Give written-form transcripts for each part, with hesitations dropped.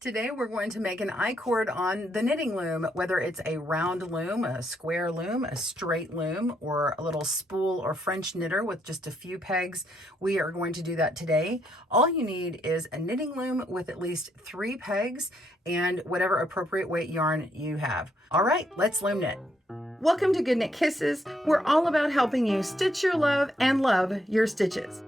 Today we're going to make an I-cord on the knitting loom, whether it's a round loom, a square loom, a straight loom, or a little spool or French knitter with just a few pegs. We are going to do that today. All you need is a knitting loom with at least 3 pegs and whatever appropriate weight yarn you have. All right, let's loom knit. Welcome to GoodKnit Kisses. We're all about helping you stitch your love and love your stitches.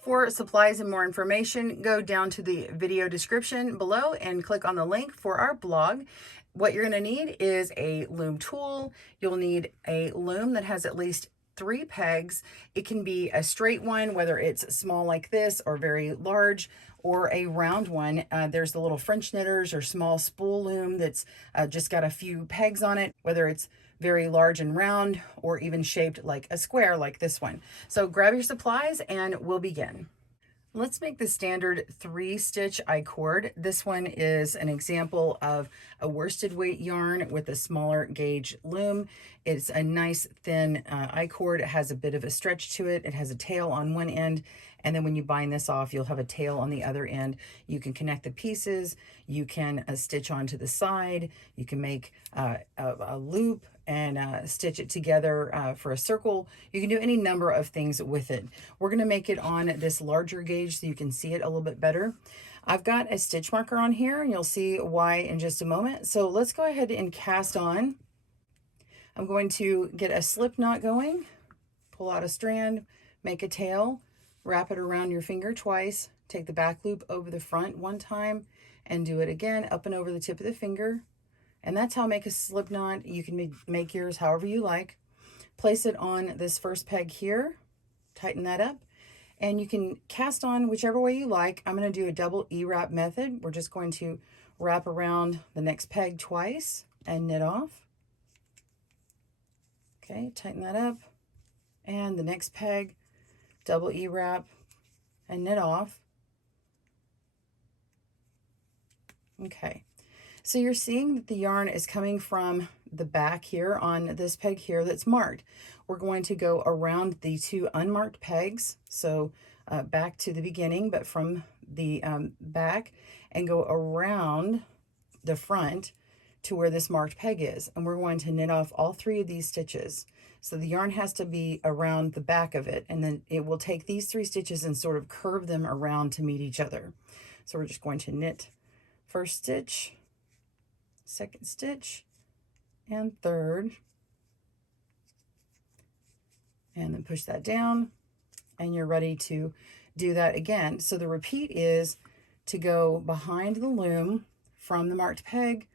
For supplies and more information, go down to the video description below and click on the link for our blog. What you're going to need is a loom tool. You'll need a loom that has at least 3 pegs. It can be a straight one, whether it's small like this or very large, or a round one. There's the little French knitters or small spool loom that's just got a few pegs on it, whether it's very large and round or even shaped like a square like this one. So grab your supplies and we'll begin. Let's make the standard 3-stitch I-cord. This one is an example of a worsted weight yarn with a smaller gauge loom. It's a nice thin I-cord. It has a bit of a stretch to it. It has a tail on one end, and then when you bind this off, you'll have a tail on the other end. You can connect the pieces. You can stitch onto the side. You can make a loop and stitch it together for a circle. You can do any number of things with it. We're going to make it on this larger gauge so you can see it a little bit better. I've got a stitch marker on here and you'll see why in just a moment. So let's go ahead and cast on. I'm going to get a slip knot going, pull out a strand, make a tail, wrap it around your finger twice, take the back loop over the front one time, and do it again up and over the tip of the finger. And that's how I make a slip knot. You can make yours however you like. Place it on this first peg here, tighten that up, and you can cast on whichever way you like. I'm going to do a double E-wrap method. We're just going to wrap around the next peg twice and knit off. Okay, tighten that up. And the next peg, double E-wrap and knit off. Okay. So you're seeing that the yarn is coming from the back here on this peg here that's marked. We're going to go around the 2 unmarked pegs, so back to the beginning, but from the back, and go around the front to where this marked peg is. And we're going to knit off all 3 of these stitches. So the yarn has to be around the back of it, and then it will take these 3 stitches and sort of curve them around to meet each other. So we're just going to knit first stitch, second stitch, and third, and then push that down, and you're ready to do that again. So the repeat is to go behind the loom from the marked peg,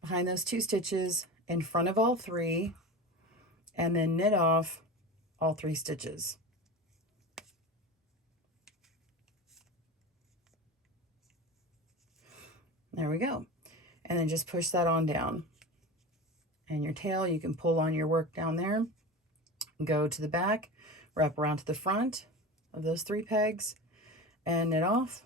behind those 2 stitches, in front of all 3, and then knit off all 3 stitches. There we go. And then just push that on down. And your tail, you can pull on your work down there, go to the back, wrap around to the front of those 3 pegs, and knit off,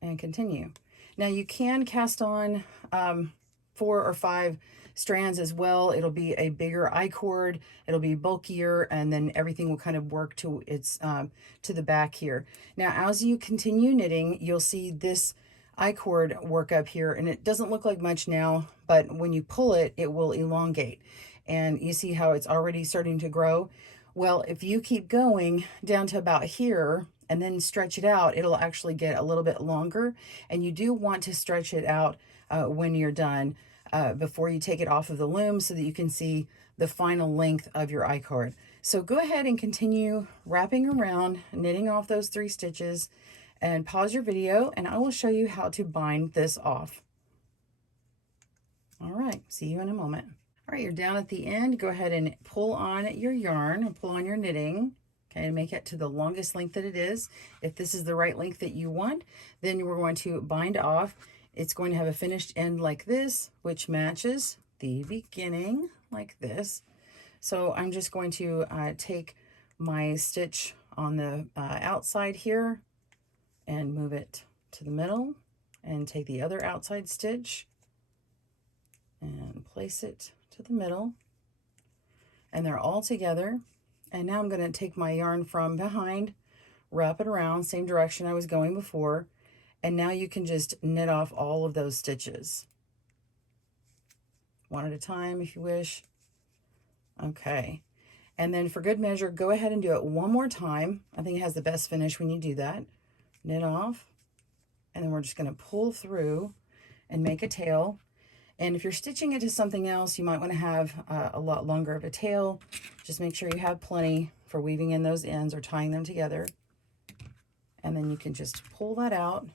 and continue. Now you can cast on 4 or 5 strands as well. It'll be a bigger I-cord, it'll be bulkier, and then everything will kind of work to its to the back here. Now as you continue knitting, you'll see this I-cord work up here, and it doesn't look like much now, but when you pull it, it will elongate. And you see how it's already starting to grow? Well, if you keep going down to about here and then stretch it out, it'll actually get a little bit longer. And you do want to stretch it out when you're done before you take it off of the loom so that you can see the final length of your I-cord. So go ahead and continue wrapping around, knitting off those 3 stitches, and pause your video and I will show you how to bind this off. All right, see you in a moment. All right, you're down at the end. Go ahead and pull on your yarn and pull on your knitting. Okay, and make it to the longest length that it is. If this is the right length that you want, then we're going to bind off. It's going to have a finished end like this, which matches the beginning like this. So I'm just going to take my stitch on the outside here and move it to the middle, and take the other outside stitch and place it to the middle, and they're all together. And now I'm going to take my yarn from behind, wrap it around, same direction I was going before, and now you can just knit off all of those stitches. One at a time if you wish. Okay. And then for good measure, go ahead and do it one more time. I think it has the best finish when you do that. Knit off, and then we're just going to pull through and make a tail. And if you're stitching it to something else, you might want to have a lot longer of a tail. Just make sure you have plenty for weaving in those ends or tying them together. And then you can just pull that out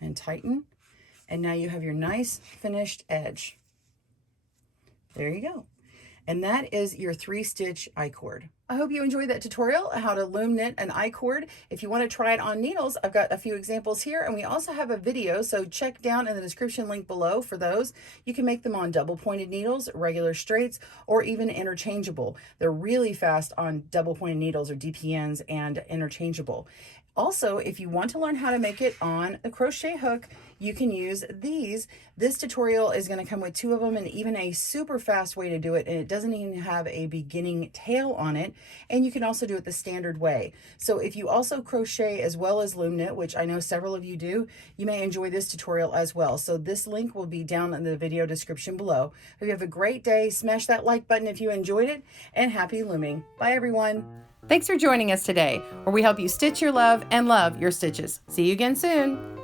and tighten. And now you have your nice finished edge. There you go. And that is your 3-stitch I-cord. I hope you enjoyed that tutorial, how to loom knit an I-cord. If you want to try it on needles, I've got a few examples here, and we also have a video, so check down in the description link below for those. You can make them on double pointed needles, regular straights, or even interchangeable. They're really fast on double pointed needles or DPNs and interchangeable. Also, if you want to learn how to make it on a crochet hook, you can use these. This tutorial is going to come with 2 of them and even a super fast way to do it, and it doesn't even have a beginning tail on it, and you can also do it the standard way. So if you also crochet as well as loom knit, which I know several of you do, you may enjoy this tutorial as well. So this link will be down in the video description below. Hope you have a great day. Smash that like button if you enjoyed it, and happy looming. Bye everyone. Thanks for joining us today, where we help you stitch your love and love your stitches. See you again soon.